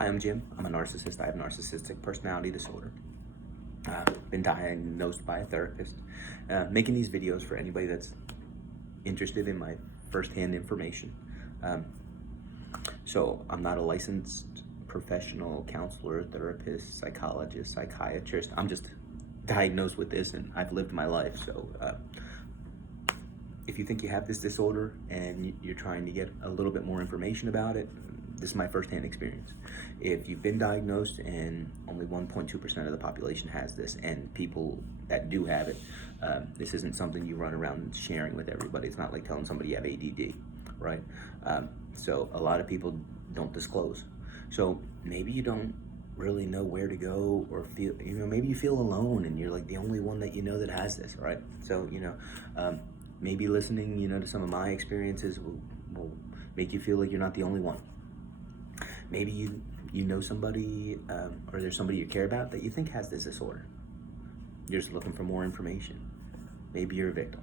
Hi, I'm Jim. I'm a narcissist. I have narcissistic personality disorder. Been diagnosed by a therapist. Making these videos for anybody that's interested in my firsthand information. So I'm not a licensed professional counselor, therapist, psychologist, psychiatrist. I'm just diagnosed with this and I've lived my life. So if you think you have this disorder and you're trying to get a little bit more information about it, this is my firsthand experience. If you've been diagnosed and only 1.2% of the population has this, and people that do have it, this isn't something you run around sharing with everybody. It's not like telling somebody you have ADD, right? So a lot of people don't disclose. So maybe you don't really know where to go, or feel, maybe you feel alone and you're like the only one that you know that has this, right? So, maybe listening, to some of my experiences will make you feel like you're not the only one. Maybe you know somebody, or there's somebody you care about that you think has this disorder. You're just looking for more information. Maybe you're a victim.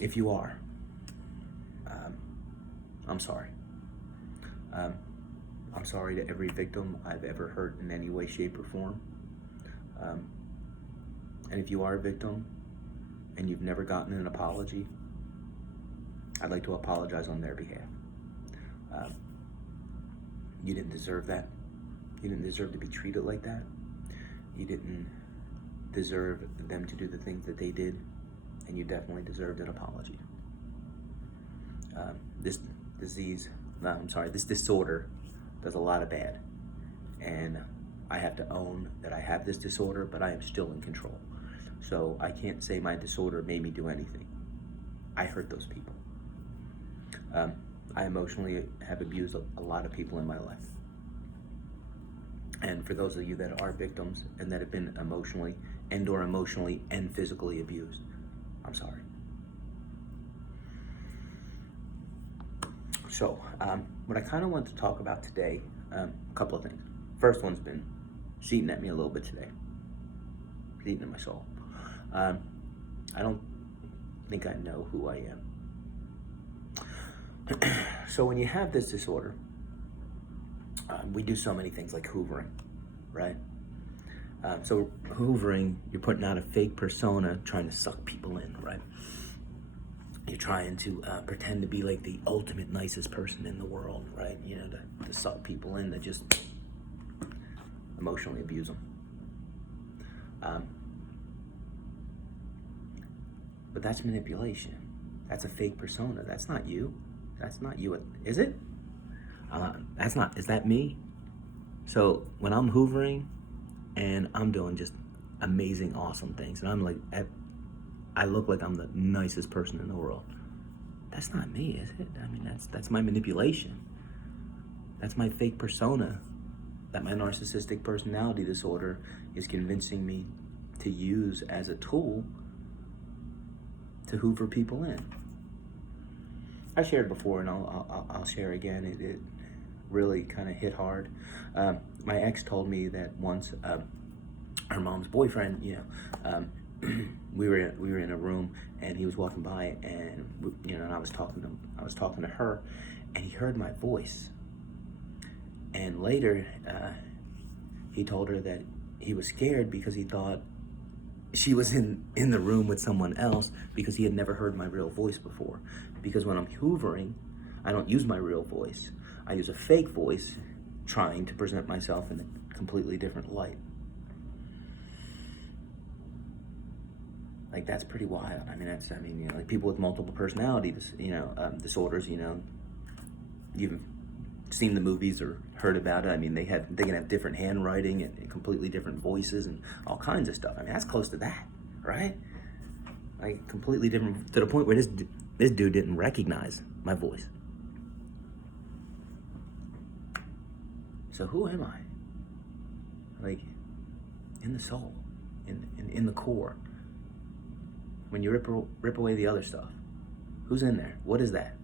If you are, I'm sorry. I'm sorry to every victim I've ever hurt in any way, shape, or form. And if you are a victim and you've never gotten an apology, I'd like to apologize on their behalf. You didn't deserve that. You didn't deserve to be treated like that. You didn't deserve them to do the things that they did, and you definitely deserved an apology. This disorder does a lot of bad, and I have to own that I have this disorder, but I am still in control. So I can't say my disorder made me do anything. I hurt those people. I emotionally have abused a lot of people in my life. And for those of you that are victims and that have been emotionally and physically abused, I'm sorry. So, what I kind of want to talk about today, a couple of things. First one's been eating at me a little bit today. It's eating at my soul. I don't think I know who I am. So when you have this disorder, we do so many things like hoovering, right? So hoovering, you're putting out a fake persona, trying to suck people in, right? You're trying to pretend to be like the ultimate nicest person in the world, right? To suck people in, to just emotionally abuse them. But that's manipulation. That's a fake persona. That's not you. That's not you. Is it? Is that me? So when I'm hoovering and I'm doing just amazing, awesome things, and I'm like, I look like I'm the nicest person in the world. That's not me, is it? I mean, that's my manipulation. That's my fake persona that my narcissistic personality disorder is convincing me to use as a tool to hoover people in. I shared before, and I'll share again. It really kind of hit hard. My ex told me that once her mom's boyfriend, we were in a room, and he was walking by, and and I was talking to her, and he heard my voice. And later, he told her that he was scared because he thought she was in the room with someone else, because he had never heard my real voice before. Because when I'm hoovering, I don't use my real voice. I use a fake voice, trying to present myself in a completely different light. Like, that's pretty wild. Like people with multiple personality disorders, you've seen the movies or heard about it. They can have different handwriting and completely different voices and all kinds of stuff. That's close to that, right? Like, completely different, to the point where this dude didn't recognize my voice. So who am I? Like, in the soul, in the core. When you rip away the other stuff, who's in there? What is that?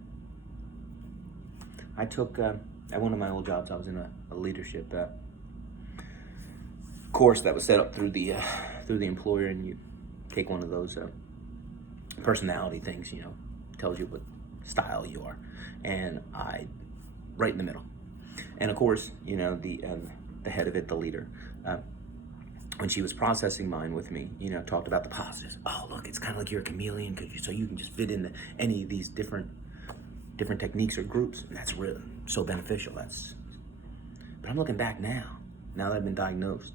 I took, at one of my old jobs, I was in a leadership course that was set up through the employer, and you take one of those personality things, tells you what style you are. And I right in the middle. And of course, you know, the head of it, the leader, when she was processing mine with me, you know, talked about the positives. Oh, look, it's kind of like you're a chameleon, so you can just fit into any of these different techniques or groups, and that's really so beneficial. But I'm looking back now that I've been diagnosed.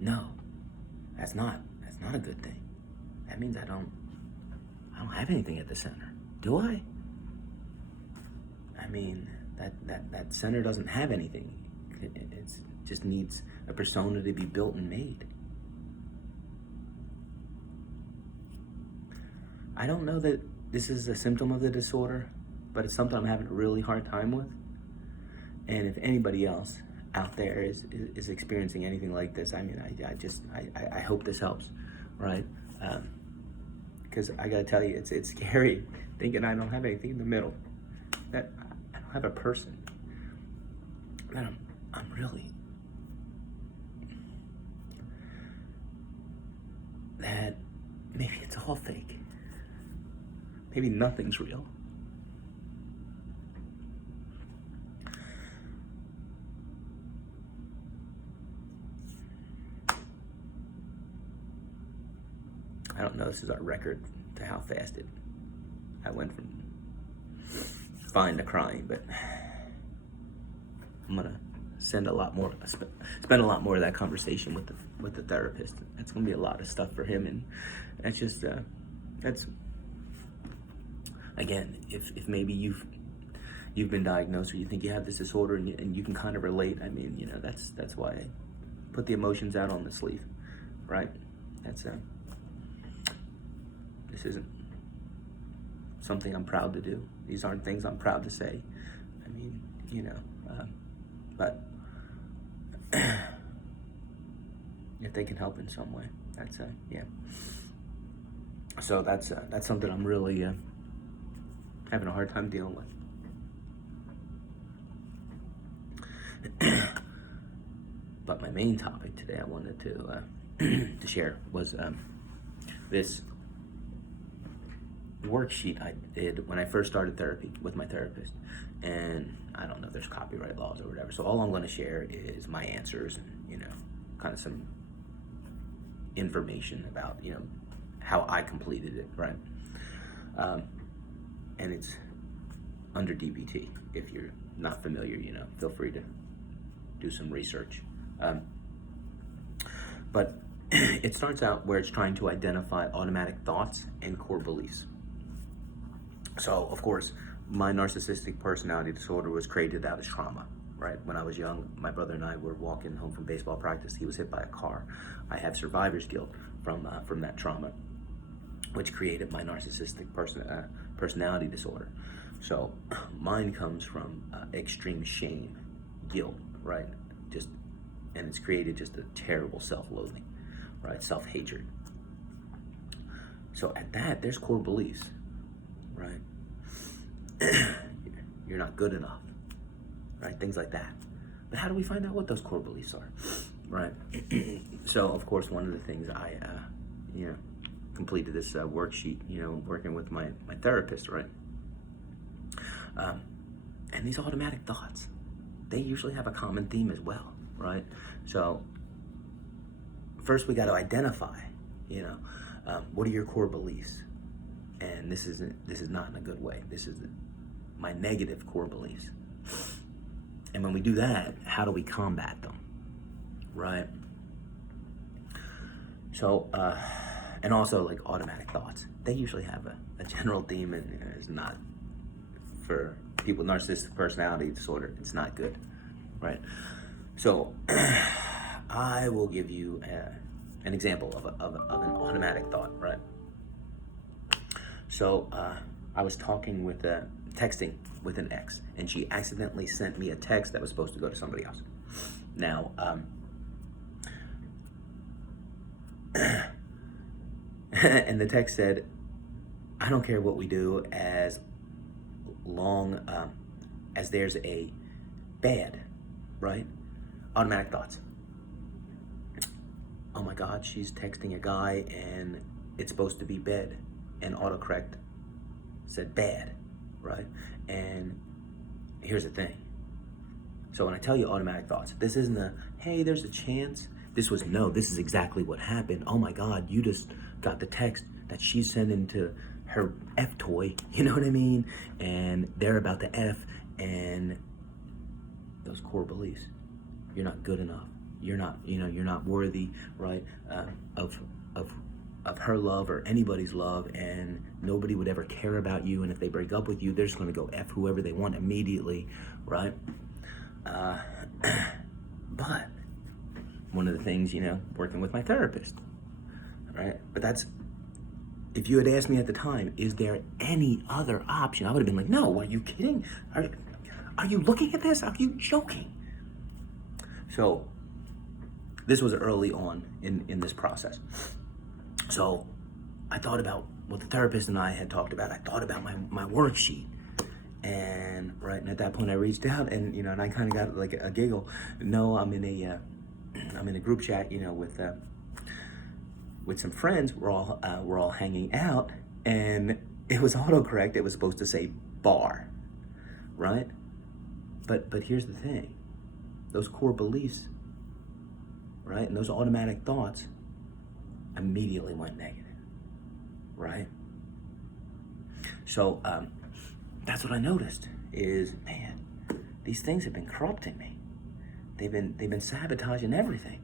No, that's not a good thing. That means I don't have anything at the center, do I? I mean, that center doesn't have anything. It just needs a persona to be built and made. I don't know that this is a symptom of the disorder, but it's something I'm having a really hard time with. And if anybody else out there is experiencing anything like this, I mean, I hope this helps, right? Because I gotta tell you, it's scary thinking I don't have anything in the middle, that I don't have a person, that I'm really, that maybe it's all fake. Maybe nothing's real. I don't know, this is our record to how fast I went from fine to crying, but I'm gonna spend a lot more of that conversation with the therapist. That's gonna be a lot of stuff for him, and that's just that's, again, if maybe you've been diagnosed or you think you have this disorder and you can kind of relate. I mean, you know, that's why I put the emotions out on the sleeve, right? That's this isn't something I'm proud to do. These aren't things I'm proud to say. I mean, you know, but if they can help in some way, that's yeah. So that's something I'm really having a hard time dealing with. But my main topic today I wanted to share was this worksheet I did when I first started therapy with my therapist. And I don't know, there's copyright laws or whatever, so all I'm going to share is my answers and, you know, kind of some information about, you know, how I completed it, right? And it's under DBT. If you're not familiar, you know, feel free to do some research. But it starts out where it's trying to identify automatic thoughts and core beliefs. So, of course, my narcissistic personality disorder was created out of trauma, right? When I was young, my brother and I were walking home from baseball practice. He was hit by a car. I have survivor's guilt from that trauma, which created my narcissistic personality disorder. So mine comes from extreme shame, guilt, right? And it's created just a terrible self-loathing, right? Self-hatred. So at that, there's core beliefs, right? You're not good enough, right? Things like that. But how do we find out what those core beliefs are, right? So, of course, one of the things I, you know, completed this worksheet, you know, working with my therapist, right? And these automatic thoughts, they usually have a common theme as well, right? So, first we got to identify, you know, what are your core beliefs? And this is not in a good way. This is my negative core beliefs. And when we do that, how do we combat them, right? So, and also like automatic thoughts, they usually have a general theme, and it's not, for people with narcissistic personality disorder, it's not good, right? So I will give you an example of an automatic thought, right? So I was texting with an ex, and she accidentally sent me a text that was supposed to go to somebody else. Now, and the text said, I don't care what we do as long as there's a bad, right? Automatic thoughts. Oh my God, she's texting a guy and it's supposed to be bed, and autocorrect said bad, right? And here's the thing. So when I tell you automatic thoughts, this isn't a, hey, there's a chance. This was, no, this is exactly what happened. Oh my God, you just got the text that she's sending to her F toy, you know what I mean? And they're about to F, and those core beliefs. You're not good enough. You're not, you're not worthy, right, of her love or anybody's love, and nobody would ever care about you. And if they break up with you, they're just gonna go F whoever they want immediately, right? But one of the things, working with my therapist, right? But that's, if you had asked me at the time, is there any other option? I would have been like, no, are you kidding? Are you looking at this? Are you joking? So this was early on in this process. So I thought about what the therapist and I had talked about. I thought about my worksheet. And at that point I reached out, and and I kind of got like a giggle. No, I'm in a group chat, with some friends. We're all hanging out, and it was autocorrect. It was supposed to say bar, right? But here's the thing. Those core beliefs, right? And those automatic thoughts immediately went negative, right? So that's what I noticed is, man, these things have been corrupting me. They've been sabotaging everything.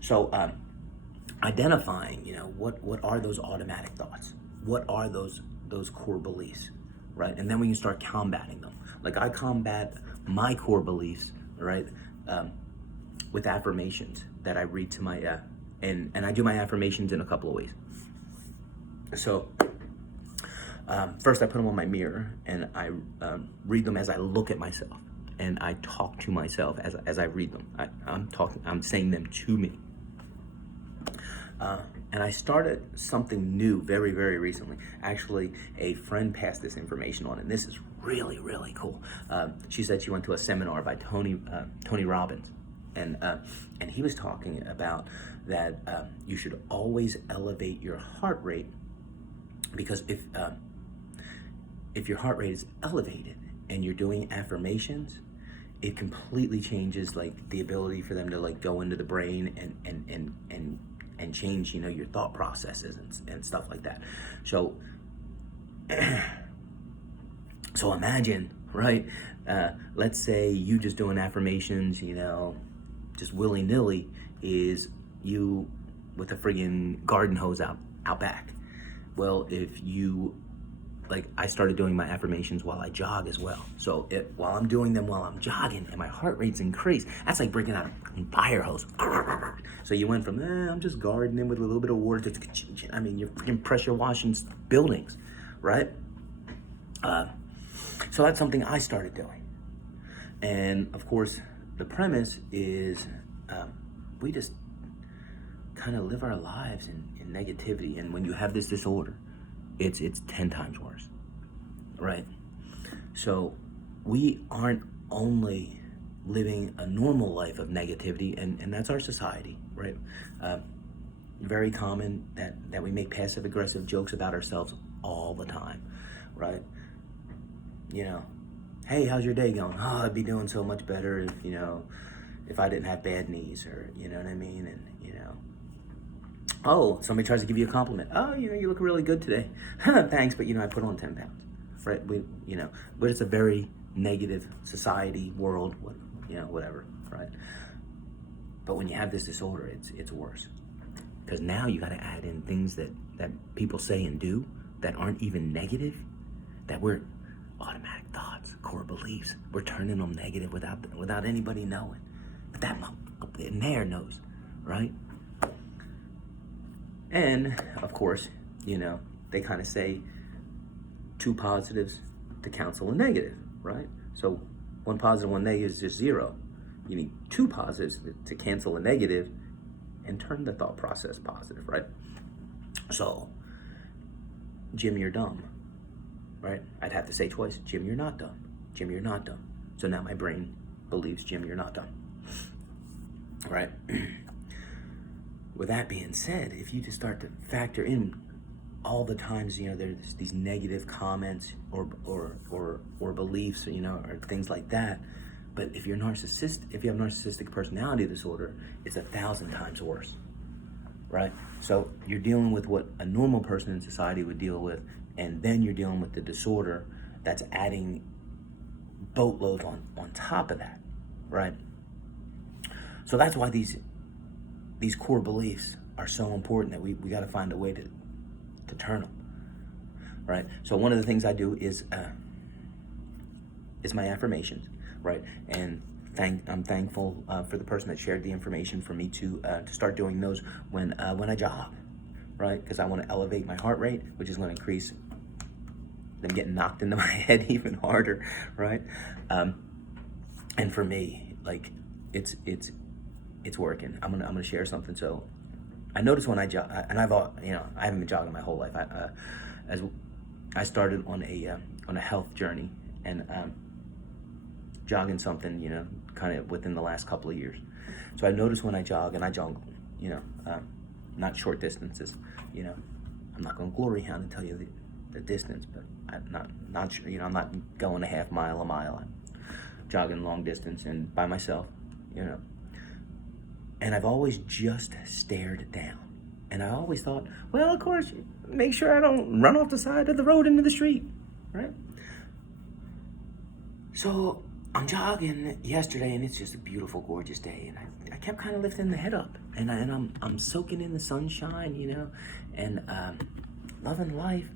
So identifying, what are those automatic thoughts? What are those core beliefs, right? And then we can start combating them. Like I combat my core beliefs, right, with affirmations that I read to my, and I do my affirmations in a couple of ways. So first I put them on my mirror, and I read them as I look at myself, and I talk to myself as I read them. I'm saying them to me. And I started something new very, very recently. Actually, a friend passed this information on, and this is really, really cool. She said she went to a seminar by Tony Robbins, and he was talking about that you should always elevate your heart rate, because if your heart rate is elevated and you're doing affirmations, it completely changes like the ability for them to like go into the brain and change, your thought processes and stuff like that. So, so imagine, right? Let's say you just doing affirmations, just willy-nilly, is you with a friggin' garden hose out back. Well, if you, like, I started doing my affirmations while I jog as well. So while I'm doing them while I'm jogging and my heart rate's increased, that's like breaking out a fire hose. So you went from, I'm just gardening with a little bit of water to, you're freaking pressure washing buildings, right? So that's something I started doing. And of course, the premise is we just kind of live our lives in negativity. And when you have this disorder, it's 10 times worse, right? So we aren't only living a normal life of negativity, and that's our society, right? Very common that we make passive aggressive jokes about ourselves all the time, right? Hey, how's your day going? Oh, I'd be doing so much better if I didn't have bad knees, or you know what I mean? And oh, somebody tries to give you a compliment. Oh, you look really good today. Thanks, but I put on 10 pounds, right? But it's a very negative society, world, whatever, right? But when you have this disorder, it's worse, because now you got to add in things that people say and do that aren't even negative, that we're automatic thoughts, core beliefs. We're turning them negative without anybody knowing. But that up in there knows, right? And of course, they kind of say 2 positives to cancel a negative, right? So 1 positive, 1 negative is just 0. You need 2 positives to cancel a negative and turn the thought process positive, right? So, Jim, you're dumb, right? I'd have to say twice, Jim, you're not dumb. Jim, you're not dumb. So now my brain believes, Jim, you're not dumb, right? With that being said, if you just start to factor in all the times, there's these negative comments or beliefs, or things like that. But if you're if you have narcissistic personality disorder, it's 1,000 times worse, right? So you're dealing with what a normal person in society would deal with, and then you're dealing with the disorder that's adding boatloads on top of that, right? So that's why these core beliefs are so important, that we got to find a way to turn them, right? So one of the things I do is my affirmations, right? And I'm thankful for the person that shared the information for me to start doing those when I jog, right? Because I want to elevate my heart rate, which is going to increase them getting knocked into my head even harder, right? And for me, like, it's working. I'm gonna share something. So I noticed when I jog, and I haven't been jogging my whole life. As I started on a health journey, and jogging something, kind of within the last couple of years. So I noticed when I jog, and I jog, not short distances. I'm not going to glory hound and tell you the distance, but I'm not sure. I'm not going a half mile, a mile. I'm jogging long distance and by myself. And I've always just stared down. And I always thought, well, of course, make sure I don't run off the side of the road into the street, right? So I'm jogging yesterday, and it's just a beautiful, gorgeous day. And I kept kind of lifting the head up, and I'm soaking in the sunshine, and loving life.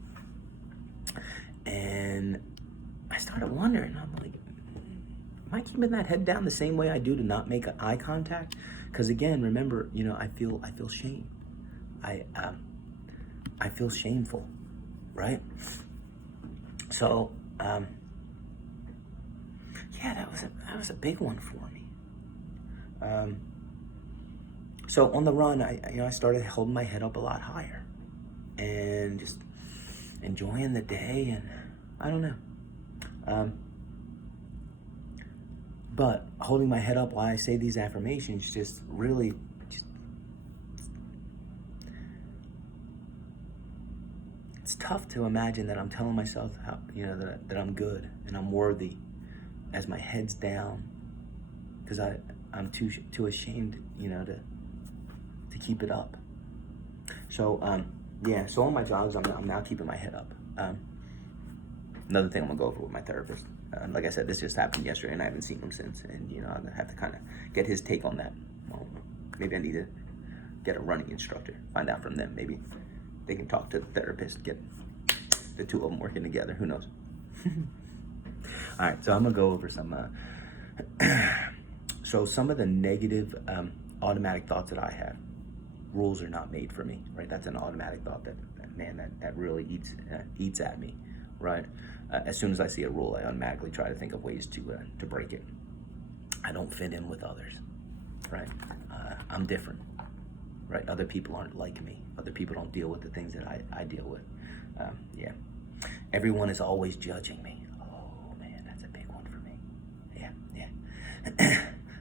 And I started wondering, I'm like, am I keeping that head down the same way I do to not make eye contact? Because again, remember, I feel shame. I feel shameful, right? So, that was a big one for me. So on the run, I started holding my head up a lot higher, and just enjoying the day, and I don't know. But holding my head up while I say these affirmations just really it's tough to imagine that I'm telling myself how, that I'm good and I'm worthy as my head's down, because I'm too ashamed, to keep it up. So so on my jogs, I'm now keeping my head up. Another thing I'm gonna go over with my therapist. Like I said, this just happened yesterday, and I haven't seen him since. And I'm gonna have to kind of get his take on that. Well, maybe I need to get a running instructor, find out from them. Maybe they can talk to the therapist, get the two of them working together. Who knows? All right, so I'm gonna go over some. So some of the negative automatic thoughts that I have. Rules are not made for me, right? That's an automatic thought that really eats at me, right? As soon as I see a rule, I automatically try to think of ways to break it. I don't fit in with others, right? I'm different, right? Other people aren't like me. Other people don't deal with the things that I deal with. Everyone is always judging me. Oh man, that's a big one for me. Yeah.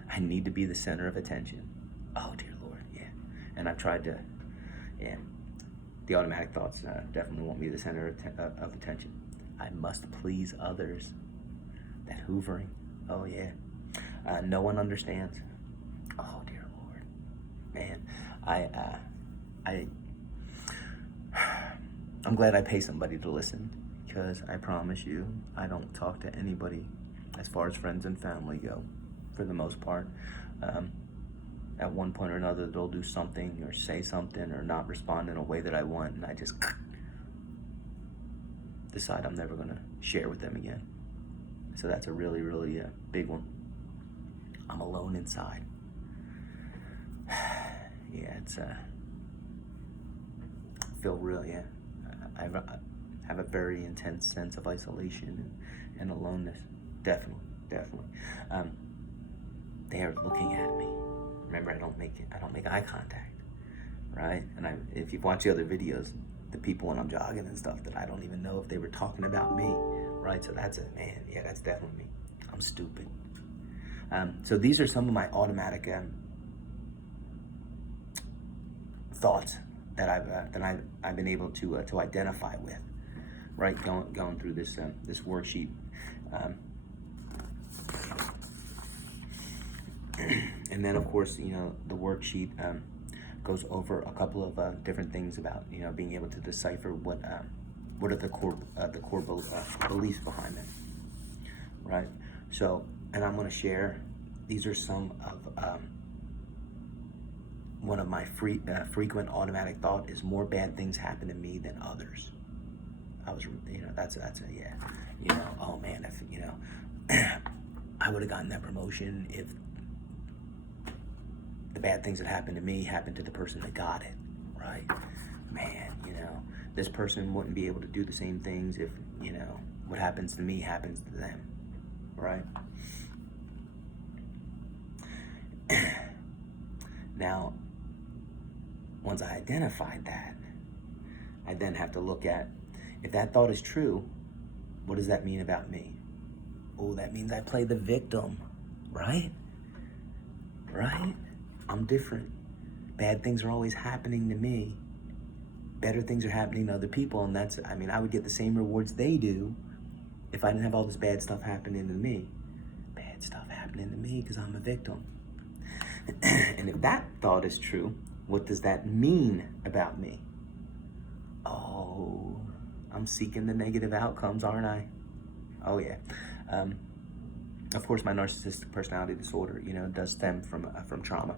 I need to be the center of attention. Oh dear Lord, yeah. And I've tried to, the automatic thoughts definitely want me the center of attention. I must please others. That hoovering, oh yeah. No one understands. Oh dear Lord, man. I'm glad I pay somebody to listen, because I promise you, I don't talk to anybody as far as friends and family go, for the most part. At one point or another, they'll do something or say something or not respond in a way that I want, and I just decide I'm never gonna share with them again. So that's a really, really big one. I'm alone inside. It's feel really. I have a very intense sense of isolation and aloneness. Definitely. They are looking at me. Remember, I don't make eye contact, right? And if you've watched the other videos, the people when I'm jogging and stuff, that I don't even know if they were talking about me, right? So that's that's definitely me. I'm stupid. So these are some of my automatic thoughts I've been able to identify with, right? Going through this this worksheet, and then of course, you know, the worksheet goes over a couple of different things about, you know, being able to decipher what are the core beliefs behind it, right? So, and I'm going to share. These are some of one of my frequent automatic thought is more bad things happen to me than others. You know, that's a yeah. You know, oh man, if you know, I would have gotten that promotion if the bad things that happened to me happened to the person that got it, right? Man, you know, this person wouldn't be able to do the same things if, you know, what happens to me happens to them, right? Now, once I identified that, I then have to look at, if that thought is true, what does that mean about me? Oh, that means I play the victim, right? Right? I'm different. Bad things are always happening to me. Better things are happening to other people, and that's, I mean, I would get the same rewards they do if I didn't have all this bad stuff happening to me. Bad stuff happening to me because I'm a victim. And if that thought is true, what does that mean about me? Oh, I'm seeking the negative outcomes, aren't I? Oh yeah. Of course, my narcissistic personality disorder, you know, does stem from trauma.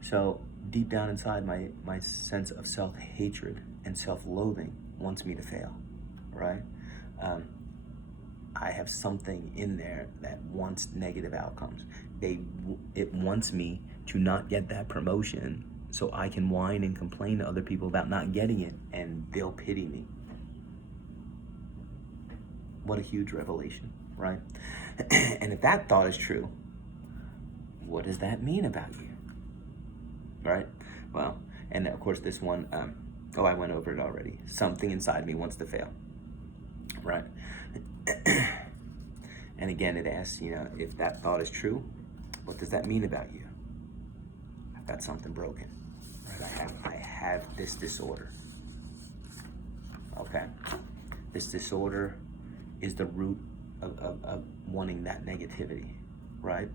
So deep down inside, my sense of self-hatred and self-loathing wants me to fail, right? I have something in there that wants negative outcomes. It wants me to not get that promotion so I can whine and complain to other people about not getting it, and they'll pity me. What a huge revelation, right? And if that thought is true, what does that mean about you? Right? Well, and of course this one, I went over it already. Something inside me wants to fail, right? And again, it asks, you know, if that thought is true, what does that mean about you? I've got something broken, right? I have this disorder, okay? This disorder is the root of wanting that negativity, right?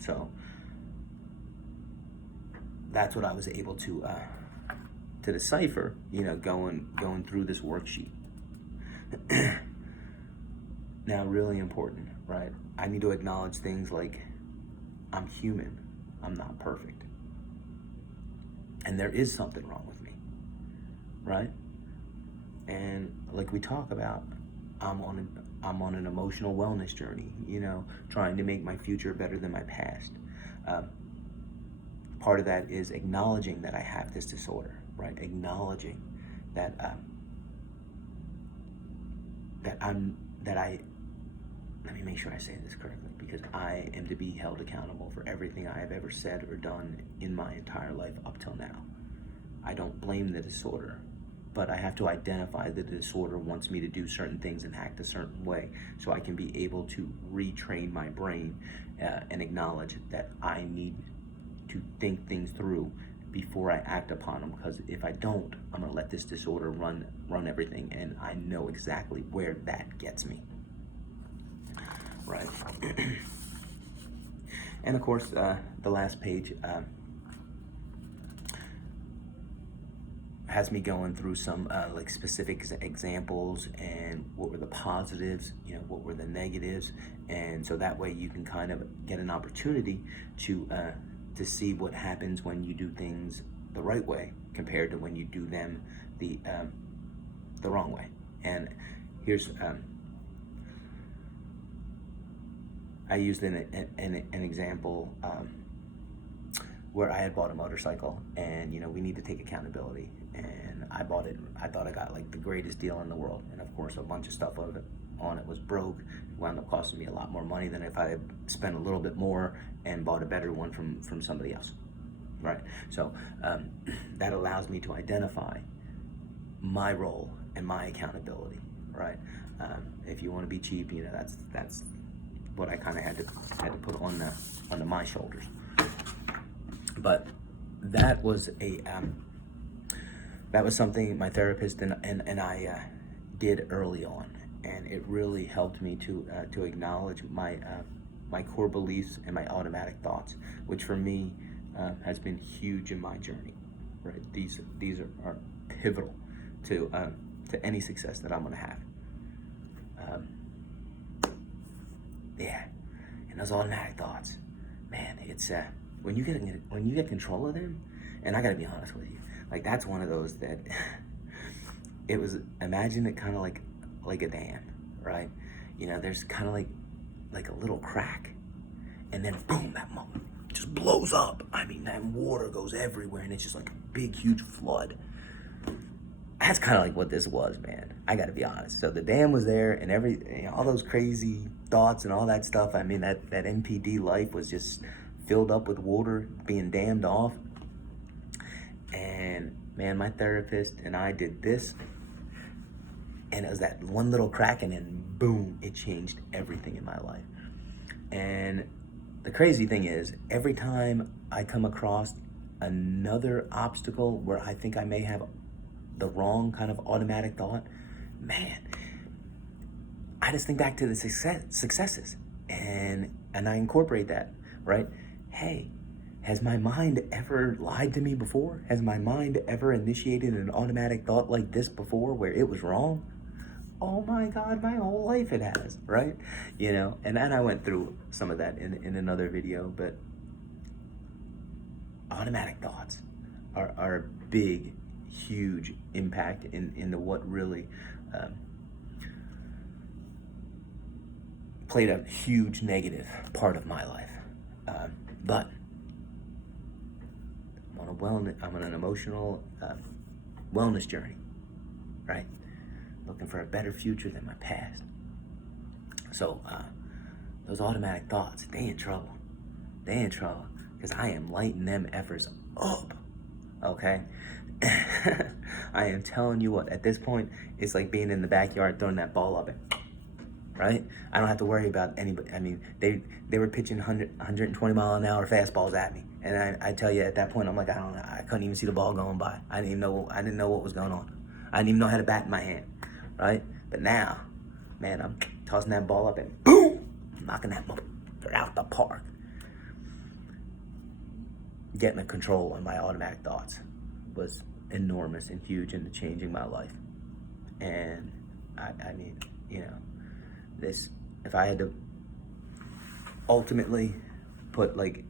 So that's what I was able to decipher, you know, going through this worksheet. Now, really important, right? I need to acknowledge things like I'm human, I'm not perfect, and there is something wrong with me, right? And like we talk about, I'm on an emotional wellness journey, you know, trying to make my future better than my past. Part of that is acknowledging that I have this disorder, right? Acknowledging that let me make sure I say this correctly, because I am to be held accountable for everything I have ever said or done in my entire life up till now. I don't blame the disorder, but I have to identify that the disorder wants me to do certain things and act a certain way, so I can be able to retrain my brain and acknowledge that I need to think things through before I act upon them, because if I don't, I'm gonna let this disorder run everything, and I know exactly where that gets me, right? And of course, the last page has me going through some like specific examples and what were the positives, you know, what were the negatives, and so that way you can kind of get an opportunity to see what happens when you do things the right way compared to when you do them the wrong way. And here's I used an example where I had bought a motorcycle, and you know, we need to take accountability, and I bought it. I thought I got like the greatest deal in the world, and of course a bunch of stuff on it was broke. It wound up costing me a lot more money than if I had spent a little bit more and bought a better one from somebody else, right? So that allows me to identify my role and my accountability, right? If you want to be cheap, you know, that's what I kind of had to put on my shoulders. But that was that was something my therapist and I did early on, and it really helped me to acknowledge my core beliefs and my automatic thoughts, which for me has been huge in my journey. Right, these are pivotal to any success that I'm gonna have. Yeah, and those automatic thoughts, man, it's when you get control of them, and I gotta be honest with you, like that's one of those that it was, imagine it kind of like a dam, right? You know, there's kind of like a little crack, and then boom, that moment just blows up. I mean, that water goes everywhere, and it's just like a big, huge flood. That's kind of like what this was, man. I gotta be honest. So the dam was there, and all those crazy thoughts and all that stuff. I mean, that NPD life was just filled up with water being dammed off. And man, my therapist and I did this, and it was that one little crack, and then boom, it changed everything in my life. And the crazy thing is, every time I come across another obstacle where I think I may have the wrong kind of automatic thought, man, I just think back to the successes, and I incorporate that, right? Hey, has my mind ever lied to me before? Has my mind ever initiated an automatic thought like this before where it was wrong? Oh my God, my whole life it has, right? You know, and I went through some of that in another video, but automatic thoughts are a big, huge impact into what really played a huge negative part of my life. But I'm on an emotional wellness journey, right? Looking for a better future than my past. So those automatic thoughts, they in trouble. They in trouble because I am lighting them efforts up, okay? I am telling you what, at this point, it's like being in the backyard throwing that ball up, right? I don't have to worry about anybody. I mean, they were pitching 120 mile an hour fastballs at me, and I tell you, at that point, I'm like, I couldn't even see the ball going by. I didn't know what was going on. I didn't even know how to bat in my hand, right? But now, man, I'm tossing that ball up and boom, knocking that ball out the park. Getting a control on my automatic thoughts was enormous and huge into changing my life. And I mean, you know, this, if I had to ultimately put like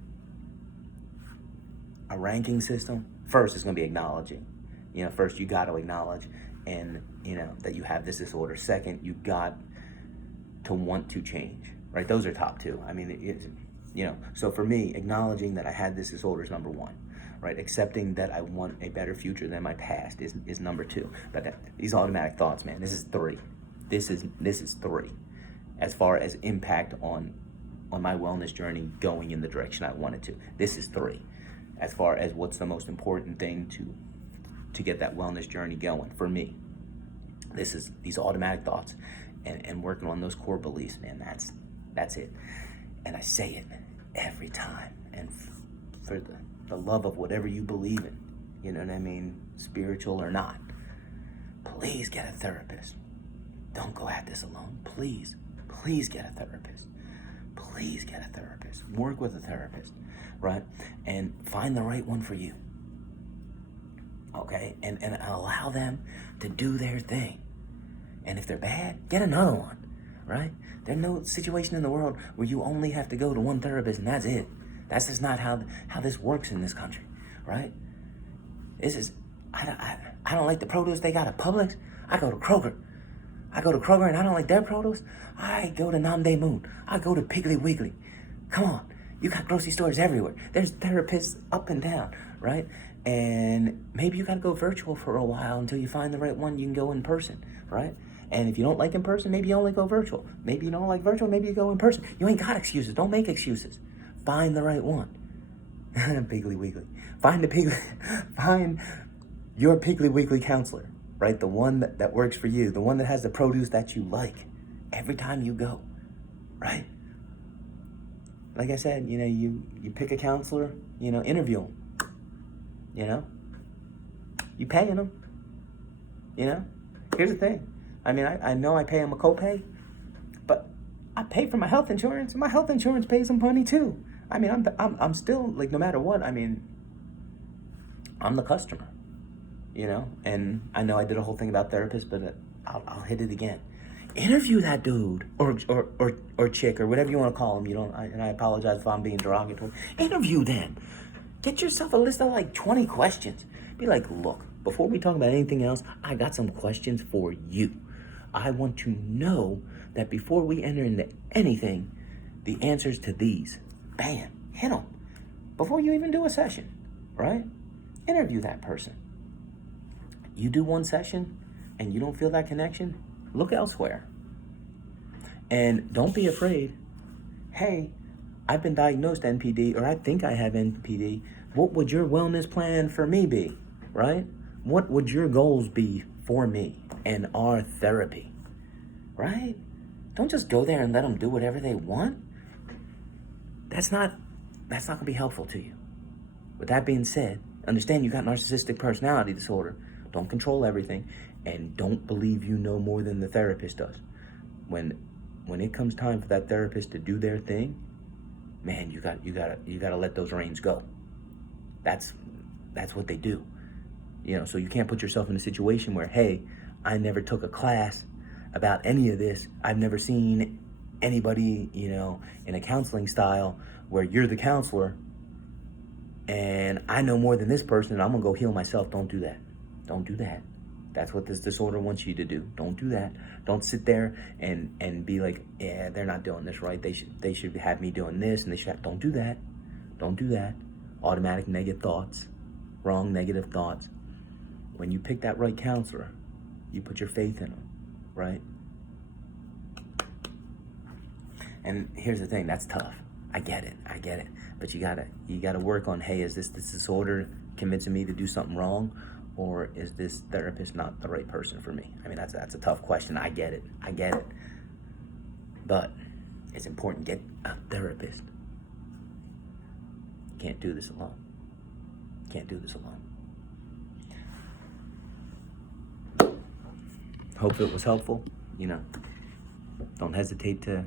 a ranking system, first it's gonna be acknowledging. You know, first you got to acknowledge and, you know, that you have this disorder. Second, you got to want to change, right? Those are top two. I mean, it's, you know, so for me, acknowledging that I had this disorder is number one, right? Accepting that I want a better future than my past is number two. But these automatic thoughts, man, this is three. This is three, as far as impact on my wellness journey going in the direction I wanted to. This is three, as far as what's the most important thing to get that wellness journey going for me. This is these automatic thoughts and working on those core beliefs, man. That's it. And I say it every time. And for the love of whatever you believe in, you know what I mean, spiritual or not, please get a therapist. Don't go at this alone. Please get a therapist. Please get a therapist. Work with a therapist, right? And find the right one for you. Okay? And allow them to do their thing. And if they're bad, get another one, right? There's no situation in the world where you only have to go to one therapist and that's it. That's just not how this works in this country, right? This is, I don't like the produce they got at Publix. I go to Kroger. And I don't like their produce. I go to Nam De Moon. I go to Piggly Wiggly. Come on. You got grocery stores everywhere. There's therapists up and down, right? And maybe you got to go virtual for a while until you find the right one you can go in person, right? And if you don't like in person, maybe you only go virtual. Maybe you don't like virtual, maybe you go in person. You ain't got excuses. Don't make excuses. Find the right one. Piggly Wiggly. Find your Piggly Wiggly counselor, right? The one that works for you, the one that has the produce that you like every time you go, right? Like I said, you know, you pick a counselor, you know, interview them, you know? You paying them. You know? Here's the thing. I mean, I know I pay them a copay, but I pay for my health insurance, and my health insurance pays some money too. I mean, I'm still, like, no matter what, I mean, I'm the customer, you know? And I know I did a whole thing about therapists, but I'll hit it again. Interview that dude or chick or whatever you want to call him. You don't. And I apologize if I'm being derogatory. Interview them. Get yourself a list of like 20 questions. Be like, look, before we talk about anything else, I got some questions for you. I want to know that before we enter into anything, the answers to these. Bam, hit them before you even do a session, right? Interview that person. You do one session and you don't feel that connection, look elsewhere. And don't be afraid. Hey, I've been diagnosed NPD, or I think I have NPD. What would your wellness plan for me be, right? What would your goals be for me and our therapy, right? Don't just go there and let them do whatever they want. That's not gonna be helpful to you. With that being said, understand you got narcissistic personality disorder. Don't control everything, and don't believe you know more than the therapist does. When it comes time for that therapist to do their thing, man, you gotta let those reins go. That's what they do. You know, so you can't put yourself in a situation where, hey, I never took a class about any of this. I've never seen anybody, you know, in a counseling style where you're the counselor and I know more than this person and I'm gonna go heal myself. Don't do that. Don't do that. That's what this disorder wants you to do. Don't do that. Don't sit there and be like, yeah, they're not doing this right. They should have me doing this, and they should have. Don't do that. Don't do that. Automatic negative thoughts, wrong negative thoughts. When you pick that right counselor, you put your faith in them, right? And here's the thing, that's tough. I get it. But you gotta work on, hey, is this disorder convincing me to do something wrong? Or is this therapist not the right person for me? I mean, that's a tough question. I get it. But it's important to get a therapist. You can't do this alone. Hope it was helpful. You know, don't hesitate to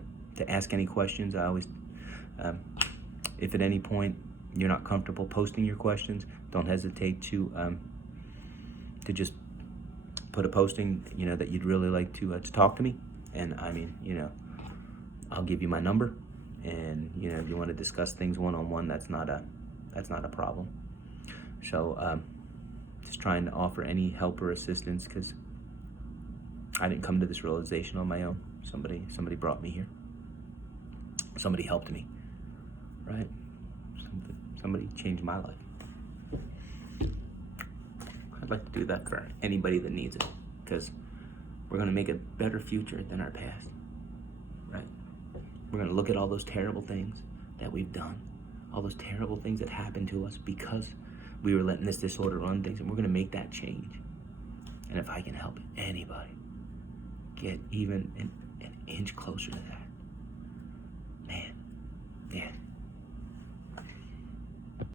ask any questions. I always, if at any point you're not comfortable posting your questions, don't hesitate to just put a posting, you know, that you'd really like to talk to me. And I mean, you know, I'll give you my number, and you know, if you want to discuss things one-on-one, that's not a problem. So just trying to offer any help or assistance, because I didn't come to this realization on my own. Somebody brought me here. Somebody helped me, right? Somebody changed my life. I'd like to do that for anybody that needs it, because we're going to make a better future than our past, right? We're going to look at all those terrible things that we've done, all those terrible things that happened to us because we were letting this disorder run things, and we're going to make that change. And if I can help anybody get even an inch closer to that, man, yeah.